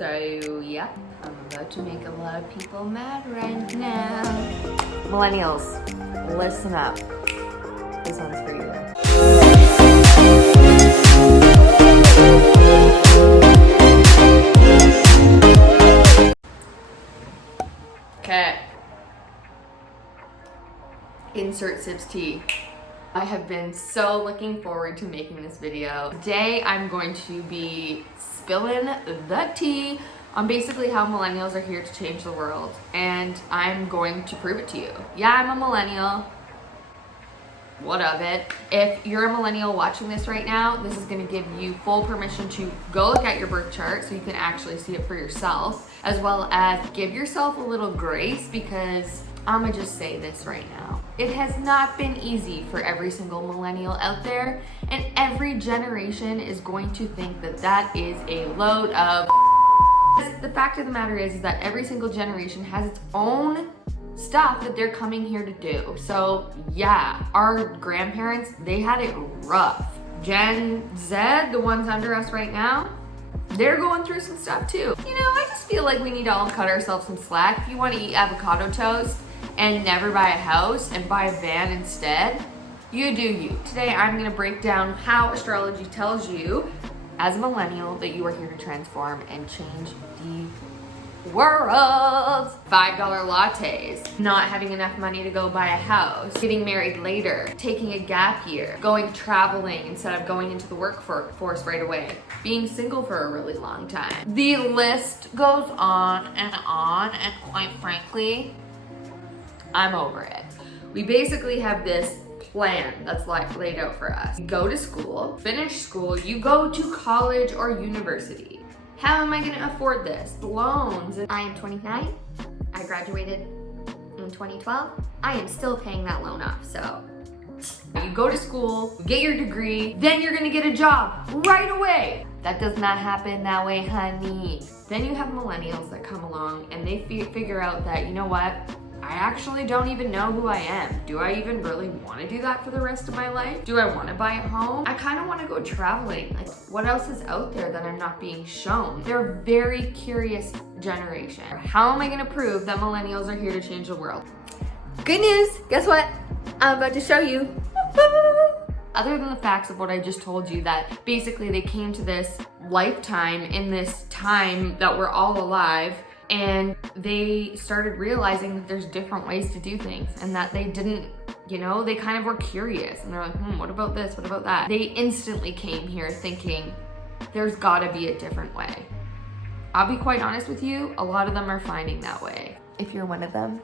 So, yep, I'm about to make a lot of people mad right now. Millennials, listen up. This one's for you. Okay. Insert sips tea. I have been so looking forward to making this video. Today I'm going to be spilling the tea on basically how millennials are here to change the world, and I'm going to prove it to you. Yeah, I'm a millennial. What of it? If you're a millennial watching this right now, this is going to give you full permission to go look at your birth chart so you can actually see it for yourself, as well as give yourself a little grace, because I'm gonna just say this right now. It has not been easy for every single millennial out there, and every generation is going to think that that is a load of The fact of the matter is that every single generation has its own stuff that they're coming here to do. So yeah, our grandparents, they had it rough. Gen Z, the ones under us right now, they're going through some stuff too. You know, I just feel like we need to all cut ourselves some slack. If you want to eat avocado toast and never buy a house and buy a van instead, you do you. Today I'm gonna break down how astrology tells you as a millennial that you are here to transform and change the world. $5 lattes, not having enough money to go buy a house, getting married later, taking a gap year, going traveling instead of going into the workforce right away, being single for a really long time. The list goes on, and quite frankly, I'm over it. We basically have this plan that's laid out for us. You go to school, finish school, you go to college or university. How am I gonna afford this? Loans. I am 29. I graduated in 2012. I am still paying that loan off, so. You go to school, you get your degree, then you're gonna get a job right away. That does not happen that way, honey. Then you have millennials that come along and they figure out that, you know what? I actually don't even know who I am. Do I even really want to do that for the rest of my life? Do I want to buy a home? I kind of want to go traveling. Like, what else is out there that I'm not being shown? They're a very curious generation. How am I going to prove that millennials are here to change the world? Good news, guess what? I'm about to show you. Other than the facts of what I just told you, that basically they came to this lifetime in this time that we're all alive, and they started realizing that there's different ways to do things, and that they didn't, you know, they kind of were curious and they're like, what about this? What about that? They instantly came here thinking there's gotta be a different way. I'll be quite honest with you, a lot of them are finding that way. If you're one of them,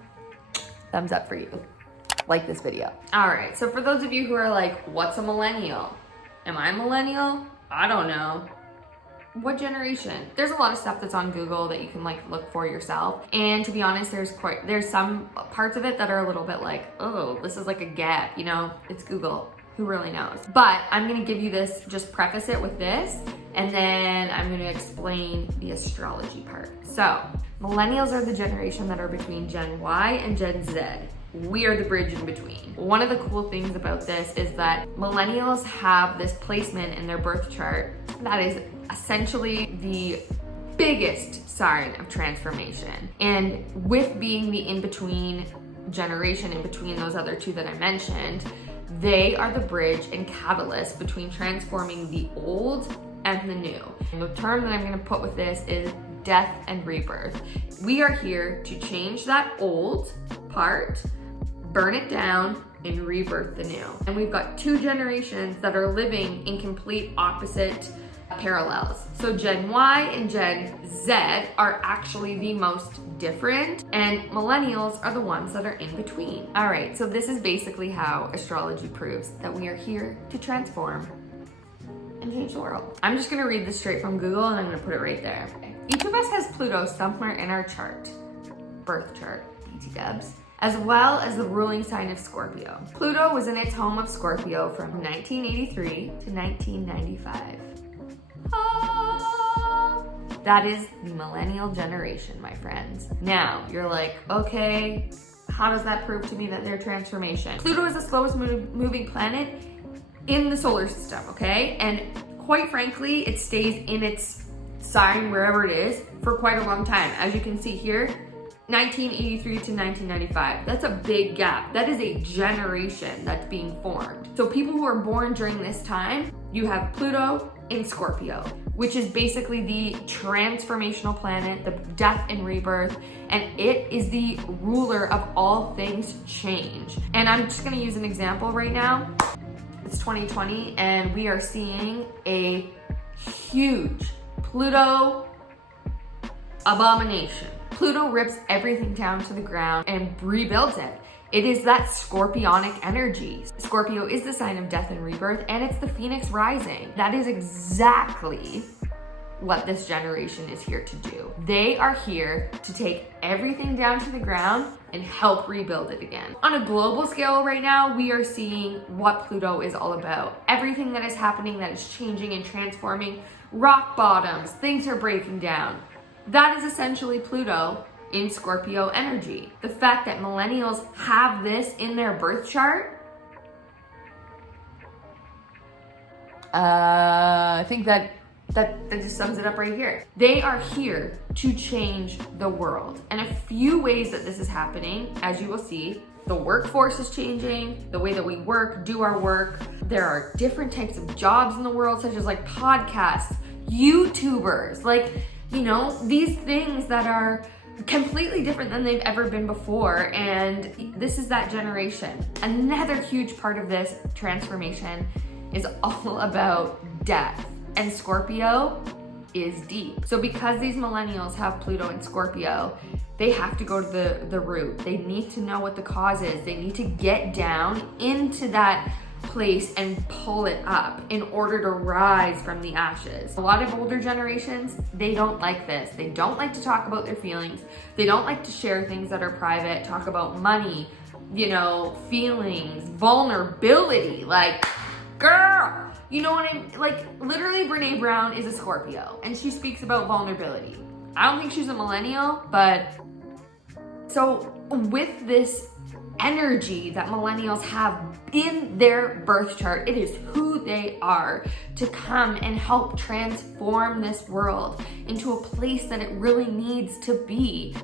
thumbs up for you. Like this video. All right, so for those of you who are like, what's a millennial? Am I a millennial? I don't know. What generation? There's a lot of stuff that's on Google that you can like look for yourself. And to be honest, there's some parts of it that are a little bit like, oh, this is like a gap, you know, it's Google, who really knows? But I'm gonna give you this, just preface it with this, and then I'm gonna explain the astrology part. So, millennials are the generation that are between Gen Y and Gen Z. We are the bridge in between. One of the cool things about this is that millennials have this placement in their birth chart that is essentially the biggest sign of transformation. And with being the in-between generation, in between those other two that I mentioned, they are the bridge and catalyst between transforming the old and the new. And the term that I'm gonna put with this is death and rebirth. We are here to change that old part, burn it down, and rebirth the new. And we've got two generations that are living in complete opposite parallels. So Gen Y and Gen Z are actually the most different, and millennials are the ones that are in between. All right, so this is basically how astrology proves that we are here to transform and change the world. I'm just gonna read this straight from Google, and I'm gonna put it right there. Each of us has Pluto somewhere in our chart, birth chart, BT dubs, as well as the ruling sign of Scorpio. Pluto was in its home of Scorpio from 1983 to 1995. That is the millennial generation, my friends. Now, you're like, okay, how does that prove to me that they're transformation? Pluto is the slowest moving planet in the solar system, okay? And quite frankly, it stays in its sign, wherever it is, for quite a long time. As you can see here, 1983 to 1995. That's a big gap. That is a generation that's being formed. So people who are born during this time, you have Pluto in Scorpio, which is basically the transformational planet, the death and rebirth, and it is the ruler of all things change. And I'm just gonna use an example right now. It's 2020 and we are seeing a huge Pluto abomination. Pluto rips everything down to the ground and rebuilds it. It is that scorpionic energy. Scorpio is the sign of death and rebirth, and it's the phoenix rising. That is exactly what this generation is here to do. They are here to take everything down to the ground and help rebuild it again. On a global scale right now, we are seeing what Pluto is all about. Everything that is happening, that is changing and transforming, rock bottoms, things are breaking down. That is essentially Pluto in Scorpio energy. The fact that millennials have this in their birth chart, I think that just sums it up right here. They are here to change the world. And a few ways that this is happening, as you will see, the workforce is changing, the way that we work, do our work. There are different types of jobs in the world, such as like podcasts, YouTubers, like, you know, these things that are completely different than they've ever been before. And this is that generation. Another huge part of this transformation is all about death. And Scorpio is deep. So because these millennials have Pluto and Scorpio, they have to go to the root. They need to know what the cause is. They need to get down into that place and pull it up in order to rise from the ashes. A lot of older generations, they don't like this. They don't like to talk about their feelings. They don't like to share things that are private, talk about money, you know, feelings, vulnerability. Like, girl, you know what I mean? Like, literally Brene Brown is a Scorpio and she speaks about vulnerability. I don't think she's a millennial, but so with this energy that millennials have in their birth chart, it is who they are to come and help transform this world into a place that it really needs to be.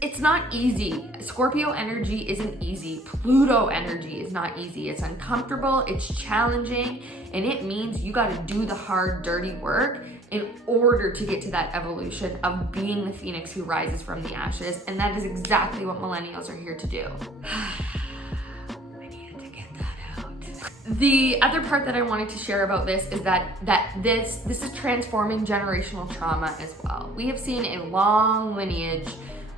It's not easy. Scorpio energy isn't easy. Pluto energy is not easy. It's uncomfortable, it's challenging, and it means you got to do the hard, dirty work in order to get to that evolution of being the phoenix who rises from the ashes. And that is exactly what millennials are here to do. I needed to get that out. The other part that I wanted to share about this is that this is transforming generational trauma as well. We have seen a long lineage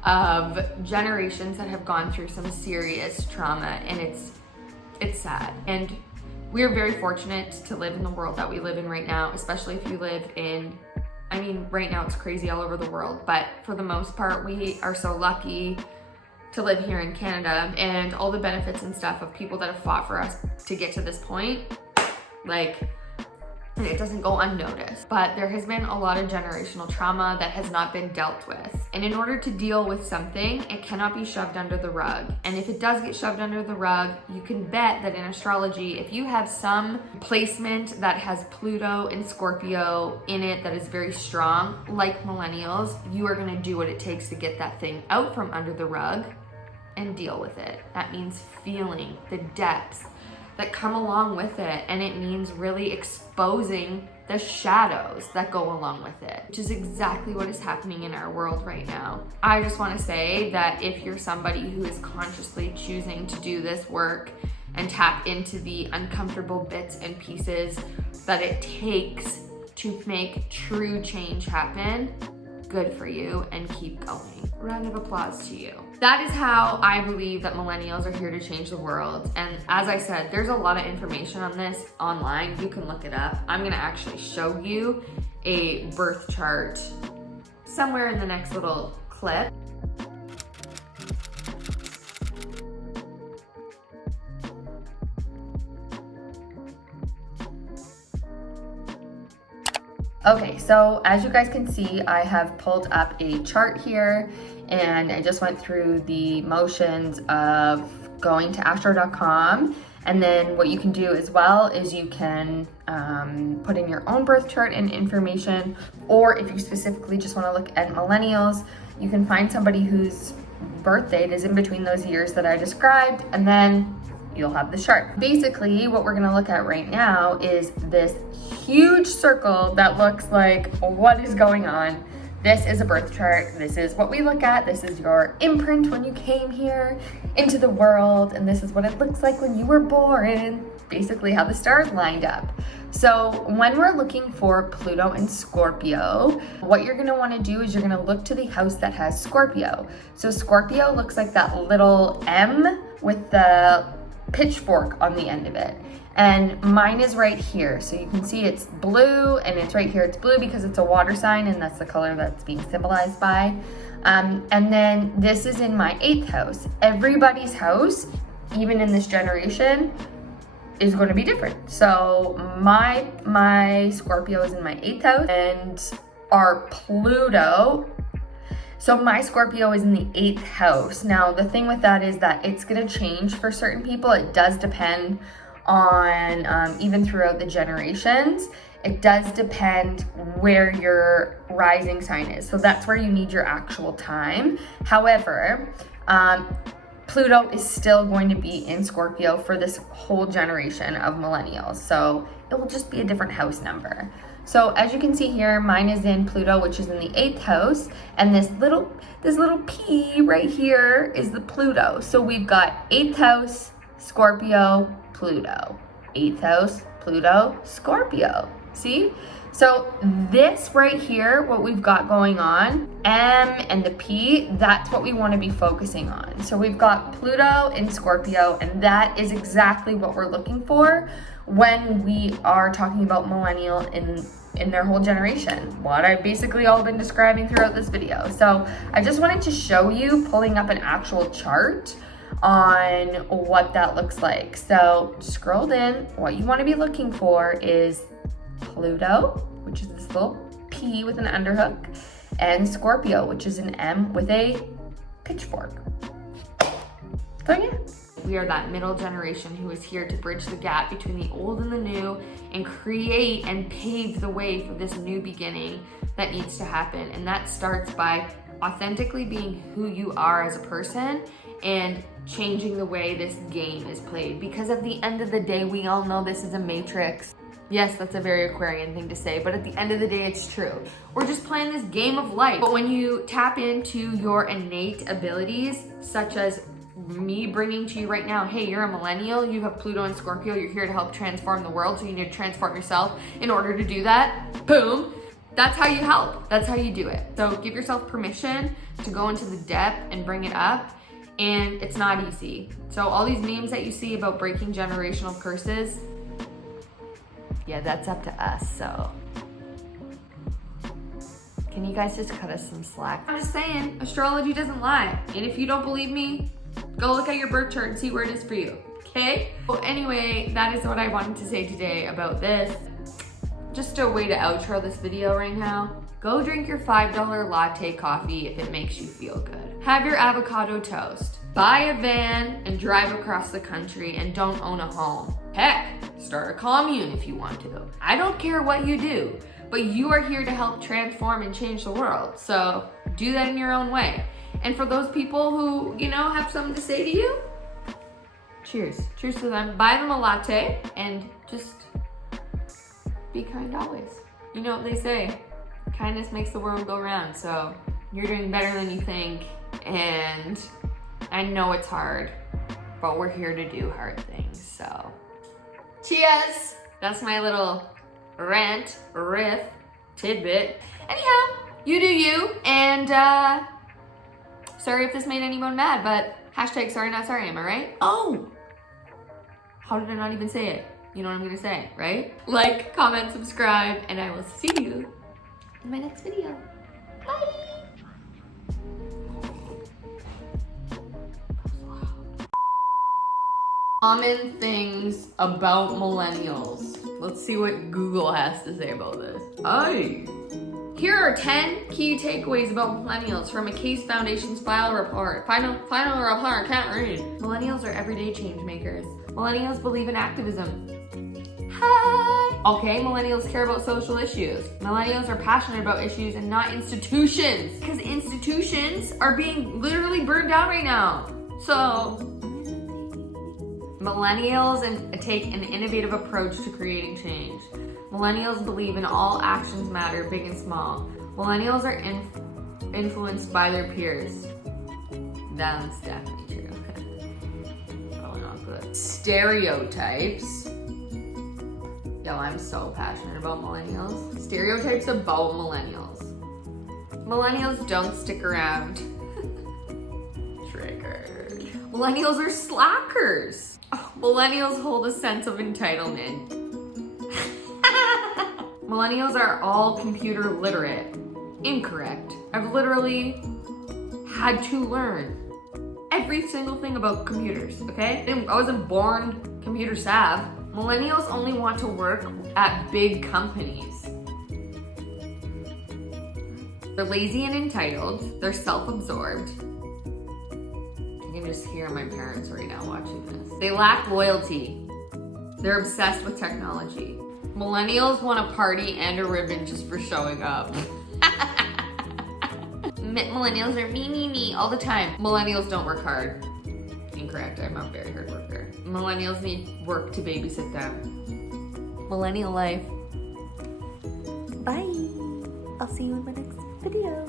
of generations that have gone through some serious trauma, and it's sad. And we are very fortunate to live in the world that we live in right now, especially if you live in, I mean, right now it's crazy all over the world, but for the most part, we are so lucky to live here in Canada, and all the benefits and stuff of people that have fought for us to get to this point, like, and it doesn't go unnoticed. But there has been a lot of generational trauma that has not been dealt with. And in order to deal with something, it cannot be shoved under the rug. And if it does get shoved under the rug, you can bet that in astrology, if you have some placement that has Pluto and Scorpio in it that is very strong, like millennials, you are gonna do what it takes to get that thing out from under the rug and deal with it. That means feeling the depths that come along with it, and it means really exposing the shadows that go along with it, which is exactly what is happening in our world right now. I just want to say that if you're somebody who is consciously choosing to do this work and tap into the uncomfortable bits and pieces that it takes to make true change happen, good for you, and keep going. Round of applause to you. That is how I believe that millennials are here to change the world. And as I said, there's a lot of information on this online. You can look it up. I'm gonna actually show you a birth chart somewhere in the next little clip. Okay, so as you guys can see, I have pulled up a chart here, and I just went through the motions of going to astro.com, and then what you can do as well is you can put in your own birth chart and information, or if you specifically just want to look at millennials, you can find somebody whose birth date is in between those years that I described, and then you'll have the chart. Basically, what we're gonna look at right now is this huge circle that looks like what is going on. This is a birth chart. This is what we look at. This is your imprint when you came here into the world, and this is what it looks like when you were born. Basically how the stars lined up. So when we're looking for Pluto and Scorpio, what you're gonna wanna do is you're gonna look to the house that has Scorpio. So Scorpio looks like that little M with the pitchfork on the end of it. And mine is right here. So you can see it's blue, and it's right here. It's blue because it's a water sign, and that's the color that's being symbolized by. And then this is in my 8th house. Everybody's house, even in this generation, is going to be different. So my Scorpio is in my 8th house, and our Pluto, so my Scorpio is in the 8th house. Now the thing with that is that it's going to change for certain people. It does depend on even throughout the generations. It does depend where your rising sign is. So that's where you need your actual time. However, Pluto is still going to be in Scorpio for this whole generation of millennials. So it will just be a different house number. So as you can see here, mine is in Pluto, which is in the 8th house. And this little P right here is the Pluto. So we've got 8th house, Scorpio, Pluto. 8th house, Pluto, Scorpio. See? So this right here, what we've got going on, M and the P, that's what we want to be focusing on. So we've got Pluto in Scorpio, and that is exactly what we're looking for when we are talking about millennial in their whole generation, what I've basically all been describing throughout this video. So I just wanted to show you pulling up an actual chart on what that looks like. So scrolled in, what you want to be looking for is Pluto, which is this little P with an underhook, and Scorpio, which is an M with a pitchfork. So yeah. We are that middle generation who is here to bridge the gap between the old and the new and create and pave the way for this new beginning that needs to happen. And that starts by authentically being who you are as a person and changing the way this game is played. Because at the end of the day, we all know this is a matrix. Yes, that's a very Aquarian thing to say, but at the end of the day, it's true. We're just playing this game of life. But when you tap into your innate abilities, such as me bringing to you right now, hey, you're a millennial, you have Pluto and Scorpio, you're here to help transform the world, so you need to transform yourself in order to do that, boom, that's how you help, that's how you do it. So give yourself permission to go into the depth and bring it up, and it's not easy. So all these memes that you see about breaking generational curses, yeah, that's up to us, so can you guys just cut us some slack? I'm just saying, astrology doesn't lie, and if you don't believe me, go look at your birth chart and see where it is for you, okay? Well, anyway, that is what I wanted to say today about this. Just a way to outro this video right now. Go drink your $5 latte coffee if it makes you feel good. Have your avocado toast. Buy a van and drive across the country and don't own a home. Heck, start a commune if you want to. I don't care what you do, but you are here to help transform and change the world. So do that in your own way. And for those people who, you know, have something to say to you, cheers. Cheers to them. Buy them a latte and just be kind always. You know what they say, kindness makes the world go round. So you're doing better than you think. And I know it's hard, but we're here to do hard things. So cheers. That's my little rant, riff, tidbit. Anyhow, you do you. And, sorry if this made anyone mad, but hashtag sorry not sorry, am I right? Oh! How did I not even say it? You know what I'm gonna say, right? Like, comment, subscribe, and I will see you in my next video. Bye! Common things about millennials. Let's see what Google has to say about this. Aye. Here are 10 key takeaways about millennials from a Case Foundation's final report. Final report, can't read. Millennials are everyday change makers. Millennials believe in activism. Hi! Okay, millennials care about social issues. Millennials are passionate about issues and not institutions. Because institutions are being literally burned down right now. So, millennials take an innovative approach to creating change. Millennials believe in all actions matter, big and small. Millennials are influenced by their peers. That's definitely true. Probably not good. Stereotypes. Yo, I'm so passionate about millennials. Stereotypes about millennials. Millennials don't stick around. Triggered. Millennials are slackers. Oh, millennials hold a sense of entitlement. Millennials are all computer literate. Incorrect. I've literally had to learn every single thing about computers, okay? I wasn't born computer savvy. Millennials only want to work at big companies. They're lazy and entitled. They're self-absorbed. You can just hear my parents right now watching this. They lack loyalty. They're obsessed with technology. Millennials want a party and a ribbon just for showing up. Millennials are me all the time. Millennials don't work hard. Incorrect, I'm a very hard worker. Millennials need work to babysit them. Millennial life. Bye. I'll see you in my next video.